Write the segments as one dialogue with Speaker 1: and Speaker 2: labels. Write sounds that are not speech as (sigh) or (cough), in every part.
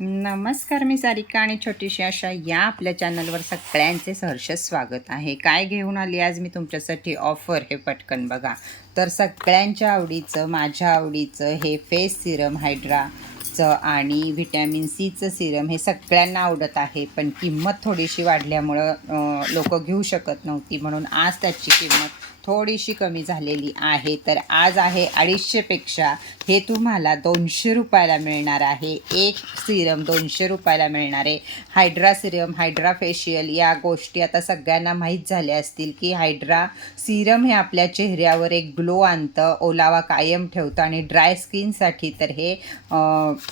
Speaker 1: नमस्कार मी सारिका आणि छोटीशी अशा या आपल्या चॅनलवर सगळ्यांचे सहर्ष स्वागत आहे. काय घेऊन आली आज मी तुमच्यासाठी ऑफर हे पटकन बघा. तर सगळ्यांच्या आवडीचं माझ्या आवडीचं हे फेस सिरम हायड्राचं आणि व्हिटॅमिन सीचं सिरम हे सगळ्यांना आवडत आहे. पण किंमत थोडीशी वाढल्यामुळं लोक घेऊ शकत नव्हती. म्हणून आज त्याची किंमत थोडीशी कमी झालेली आहे. तर आज आहे अडीचशेपेक्षा हे तुम्हाला दोनशे रुपयाला मिळणार आहे. एक सिरम दोनशे रुपयाला मिळणार आहे. हायड्रा सिरम हायड्रा फेशियल या गोष्टी आता सगळ्यांना माहीत झाल्या असतील की हायड्रा सिरम हे आपल्या चेहऱ्यावर एक ग्लो आणतं ओलावा कायम ठेवतं आणि ड्राय स्किनसाठी तर हे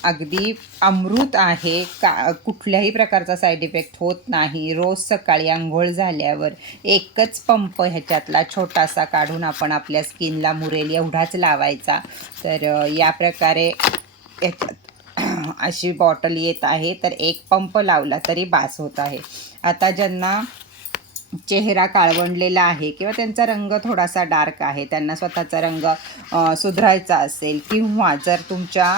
Speaker 1: अगदी अमृत आहे. का कुठल्याही प्रकारचा साईड इफेक्ट होत नाही. रोज सकाळी आंघोळ झाल्यावर एकच पंप ह्याच्यातला छोटा ठसा काढून आपण आपल्या स्किनला मुरेल एवढाच लावायचा. तर या प्रकारे याच्यात (clears throat) अशी बॉटल येत आहे. तर एक पंप लावला तरी बास होत आहे. आता ज्यांना चेहरा काळवंडलेला आहे किंवा त्यांचा रंग थोडासा डार्क आहे त्यांना स्वतःचा रंग सुधारायचा असेल किंवा जर तुमच्या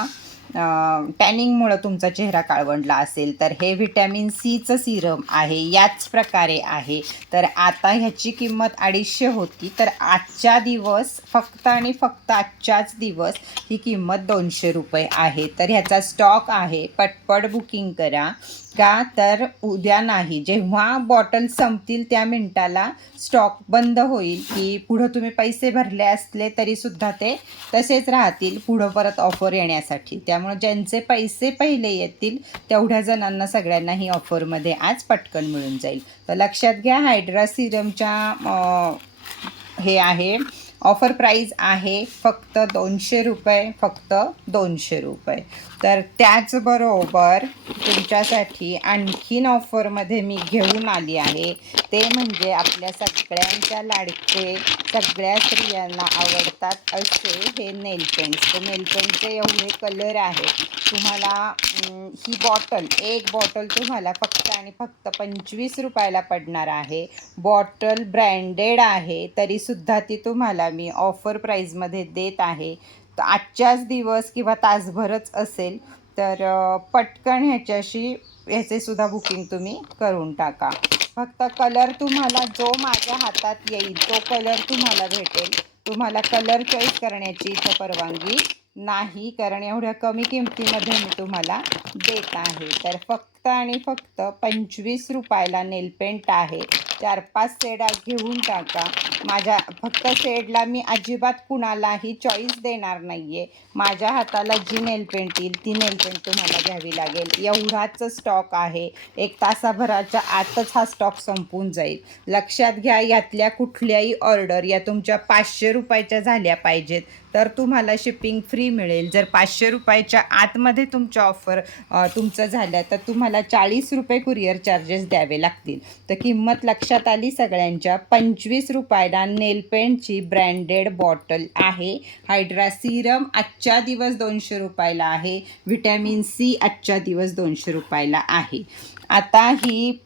Speaker 1: टॅनिंगमुळं तुमचा चेहरा काळवंडला असेल तर हे व्हिटॅमिन सीचं सिरम आहे याच प्रकारे आहे. तर आता ह्याची किंमत अडीचशे होती तर आजच्या दिवस फक्त आणि फक्त आजच्याच दिवस ही किंमत दोनशे रुपये आहे. तर ह्याचा स्टॉक आहे पटपट बुकिंग करा. का? तर उद्या नाही. जेव्हा बॉटल संपतील त्या मिनटाला स्टॉक बंद होईल की पुढं तुम्ही पैसे भरले असले तरीसुद्धा ते तसेच राहतील पुढं परत ऑफर येण्यासाठी. त्यामुळे ज्यांचे पैसे पहिले येतील तेवढ्या जणांना सगळ्यांना ही ऑफरमध्ये आज पटकन मिळून जाईल. तर लक्षात घ्या हायड्रा सिरमच्या हे आहे. ऑफर प्राईज आहे फक्त दोनशे रुपये फक्त दोनशे रुपये. तर त्याचबरोबर तुमच्यासाठी आणखीन ऑफरमध्ये मी घेऊन आली आहे. ते म्हणजे आपल्या सगळ्यांच्या लाडके सगळ्या स्त्रियांना आवडतात असे हे नेल पेंट्स. तर नेल पेंटचे एवढे कलर आहेत. तुम्हाला ही बॉटल एक बॉटल तुम्हाला फक्त आणि फक्त पंचवीस रुपयाला पडणार आहे. बॉटल ब्रँडेड आहे तरीसुद्धा ती तुम्हाला मी ऑफर प्राईजमध्ये देत आहे. तर आजच्याच दिवस किंवा तासभरच असेल तर पटकन ह्याच्याशी ह्याचे सुद्धा बुकिंग तुम्ही करून टाका. फक्त कलर तुम्हाला जो माझ्या हातात येईल तो कलर तुम्हाला भेटेल. तुम्हाला कलर चॉईस करण्याची इथं परवानगी नाही कारण एवढ्या कमी किमतीमध्ये मी तुम्हाला देत आहे. तर फक्त आणि फक्त पंचवीस रुपयाला नेल पेंट आहे. चार पाच सेडा घेऊन टाका. माझ्या फक्त शेडला मी अजिबात कुणालाही चॉईस देणार नाही आहे माझ्या हाताला जी नेल पेंट येईल ती नेल पेंट तुम्हाला घ्यावी लागेल. एवढाच स्टॉक आहे. एक तासाभराच्या आतच हा स्टॉक संपून जाईल. लक्षात घ्या यातल्या कुठल्याही ऑर्डर या तुमच्या पाचशे रुपयाच्या झाल्या पाहिजेत. तर तुम्हाला शिपिंग फ्री मिळेल. जर पाचशे रुपयाच्या आतमध्ये तुमच्या ऑफर तुमचं झाल्या तर तुम्हाला चाळीस रुपये कुरिअर चार्जेस द्यावे लागतील. तर किंमत लक्षात आली सगळ्यांच्या. पंचवीस रुपयाला नेल नेलपेंटची ब्रँडेड बॉटल आहे. हायड्रा सिरम आजच्या दिवस दोनशे रुपयाला आहे. व्हिटॅमिन सी आजच्या दिवस दोनशे रुपयाला आहे. आता ही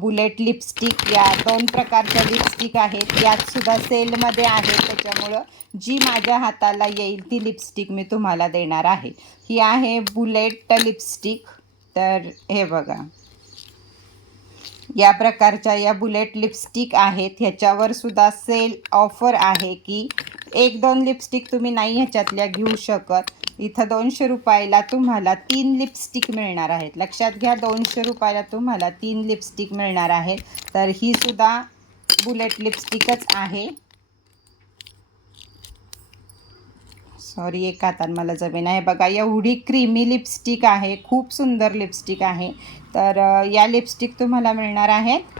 Speaker 1: बुलेट लिपस्टिक या दोन प्रकारच्या लिपस्टिक आहेत. यात सुद्धा सेलमध्ये आहे. त्याच्यामुळं जी माझ्या हाताला येईल ती लिपस्टिक मी तुम्हाला देणार आहे. ही आहे बुलेट लिपस्टिक. तर हे बघा. या प्रकारच्या या बुलेट लिपस्टिक आहेत. ह्याच्यावर सुद्धा सेल ऑफर आहे की एक दोन लिपस्टिक तुम्ही नाही ह्याच्यातल्या घेऊ शकत. इथं दोनशे रुपयाला तुम्हाला तीन लिपस्टिक मिळणार आहेत. लक्षात घ्या दोनशे रुपयाला तुम्हाला तीन लिपस्टिक मिळणार आहेत. तर ही सुद्धा बुलेट लिपस्टिकच आहे. सॉरी एक हातात मला जमेन. आहे बघा एवढी क्रीमी लिपस्टिक आहे खूप सुंदर लिपस्टिक आहे. तर या लिपस्टिक तुम्हाला मिळणार आहेत.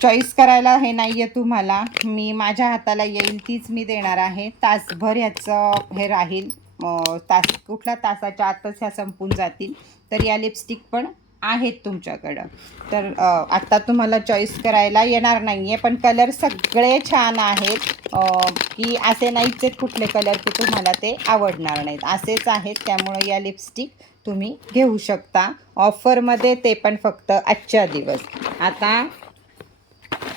Speaker 1: चॉईस करायला हे नाही आहे तुम्हाला. मी माझ्या हाताला येईल तीच मी देणार आहे. तासभर ह्याचं हे राहील. तास कुठल्या तासाच्या आतच ह्या संपून जातील. तर या लिपस्टिक पण आहेत तुमच्याकडं. तर आत्ता तुम्हाला चॉईस करायला येणार नाही आहे पण कलर सगळे छान आहेत. की असे नाहीच आहेत कुठले कलर की तुम्हाला ते आवडणार नाहीत. असेच आहेत त्यामुळं या लिपस्टिक तुम्ही घेऊ शकता. ऑफरमध्ये ते पण फक्त आजच्या दिवस. आता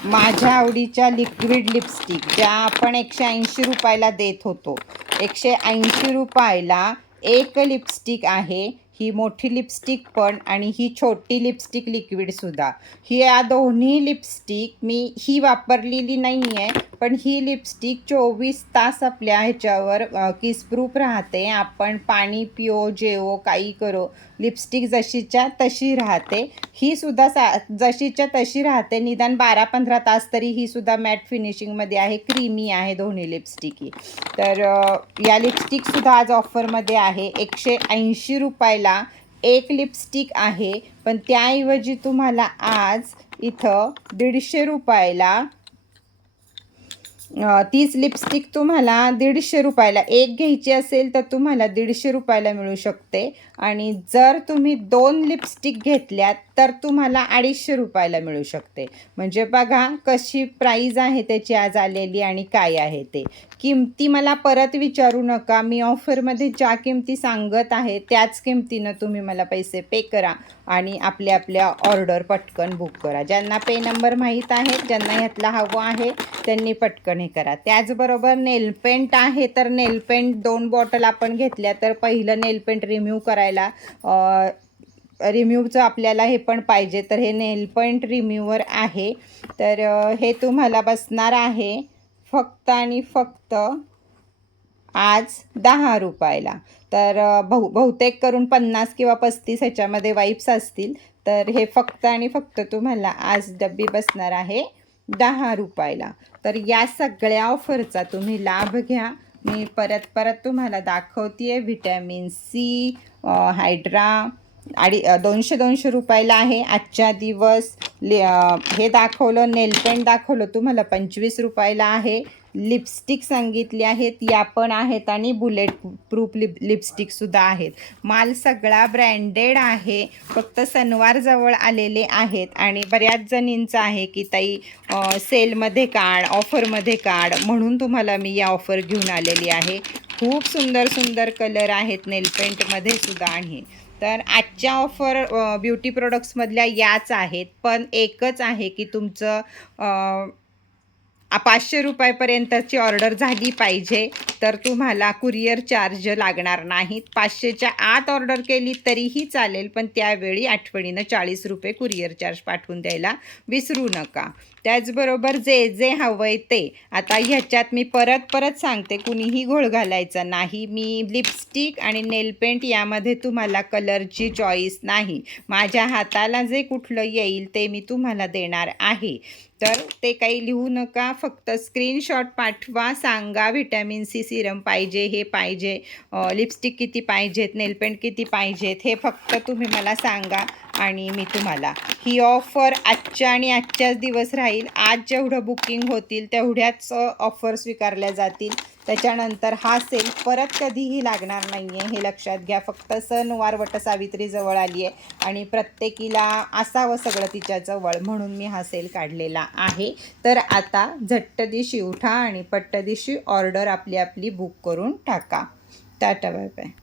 Speaker 1: माझ्या आवडीच्या लिक्विड लिपस्टिक ज्या आपण एकशे ऐंशी रुपयाला देत होतो. एकशे ऐंशी रुपयाला एक लिपस्टिक आहे. ही मोठी लिपस्टिक पण आणि ही छोटी लिपस्टिक लिक्विडसुद्धा ही या दोन्ही लिपस्टिक मी ही वापरलेली नाही आहे पण ही लिपस्टिक चोवीस तास आपल्या ह्याच्यावर किसप्रूफ राहते. आपण पाणी पिओ जेवो काही करो. लिपस्टिक जशीच्या तशी राहते. ही सुद्धा सा जशीच्या तशी राहते. निदान बारा पंधरा तास तरी ही सुद्धा मॅट फिनिशिंगमध्ये आहे. क्रीमी आहे दोन्ही लिपस्टिक ही. तर या लिपस्टिकसुद्धा आज ऑफरमध्ये आहे. एकशे ऐंशी रुपयाला एक लिपस्टिक आहे. पण त्याऐवजी तुम्हाला आज इथं दीडशे रुपयाला तीच लिपस्टिक तुम्हाला दीडशे रुपयाला एक घ्यायची असेल तर तुम्हाला दीडशे रुपयाला मिळू शकते. आणि जर तुम्ही दोन लिपस्टिक घेतल्यात तर तुम्हाला अडीचशे रुपयाला मिळू शकते. म्हणजे बघा कशी प्राईज आहे त्याची आज आलेली आणि काय आहे ते. किमती मला परत विचारू नका. मी ऑफरमध्ये ज्या किमती सांगत आहे त्याच किमतीनं तुम्ही मला पैसे पे करा आणि आपल्या आपल्या ऑर्डर पटकन बुक करा. ज्यांना पे नंबर माहीत आहे ज्यांना ह्यातला हवं आहे त्यांनी पटकन हे करा. त्याचबरोबर नेलपेंट आहे तर नेलपेंट दोन बॉटल आपण घेतल्या तर पहिलं नेलपेंट करा करायला रिम्यूवचं आपल्याला हे पण पाहिजे. तर हे नेल पॉईंट रिम्यूवर आहे. तर हे तुम्हाला बसणार आहे फक्त आणि फक्त आज दहा रुपयाला. तर बहु बहुतेक करून पन्नास किंवा पस्तीस ह्याच्यामध्ये वाईप्स असतील. तर हे फक्त आणि फक्त तुम्हाला आज डब्बी बसणार आहे दहा रुपयाला. तर या सगळ्या ऑफरचा तुम्ही लाभ घ्या. मी परत परत तुम्हाला दाखवते आहे व्हिटॅमिन सी हायड्रा अडी दोनशे दोनशे रुपयाला आहे. आजच्या दिवस ले हे दाखवलं नेलपेंट दाखवलं तुम्हाला. पंचवीस रुपयाला आहे. लिपस्टिक सांगितली आहेत. या पण आहेत आणि बुलेट प्रूफ लिप लिपस्टिकसुद्धा आहेत. माल सगळा ब्रँडेड आहे. फक्त सणवारजवळ आलेले आहेत. आणि बऱ्याच जणींचं आहे की ताई सेलमध्ये काढ ऑफरमध्ये काढ. म्हणून तुम्हाला मी या ऑफर घेऊन आलेली आहे. खूप सुंदर सुंदर कलर आहेत नेलपेंटमध्ये सुद्धा आणि तर आजच्या ऑफर ब्युटी प्रोडक्ट्समधल्या याच आहेत. पण एकच आहे की तुमचं पाचशे रुपयापर्यंतची ऑर्डर झाली पाहिजे. तर तुम्हाला कुरिअर चार्ज लागणार नाहीत. पाचशेच्या आत ऑर्डर केली तरीही चालेल पण त्यावेळी आठवणीनं चाळीस रुपये कुरिअर चार्ज पाठवून द्यायला विसरू नका. त्याचबरोबर जे जे हवं आहे ते. आता ह्याच्यात मी परत परत सांगते कुणीही घोळ घालायचा नाही. मी लिपस्टिक आणि नेलपेंट यामध्ये तुम्हाला कलरची चॉईस नाही. माझ्या हाताला जे कुठलं येईल ते मी तुम्हाला देणार आहे. तर ते काही लिहू नका. फक्त स्क्रीनशॉट पाठवा. सांगा व्हिटॅमिन सी सिरम पाहिजे हे पाहिजे लिपस्टिक किती पाहिजेत नेलपेंट किती पाहिजेत हे फक्त तुम्ही मला सांगा आणि मी तुम्हाला. ही ऑफर आजच्या आणि आजच्याच दिवस राहील. आज जेवढं बुकिंग होतील तेवढ्याच ऑफर स्वीकारल्या जातील. त्याच्यानंतर हा सेल परत कधीही लागणार नाही आहे हे लक्षात घ्या. फक्त सणवार वटसावित्री जवळ आली आहे आणि प्रत्येकीला असावं सगळं तिच्या जवळ म्हणून मी हा सेल काढलेला आहे. तर आता झट्ट दिशी उठा आणि पट्ट दिशी ऑर्डर आपली आपली बुक करून टाका. Tata bye bye.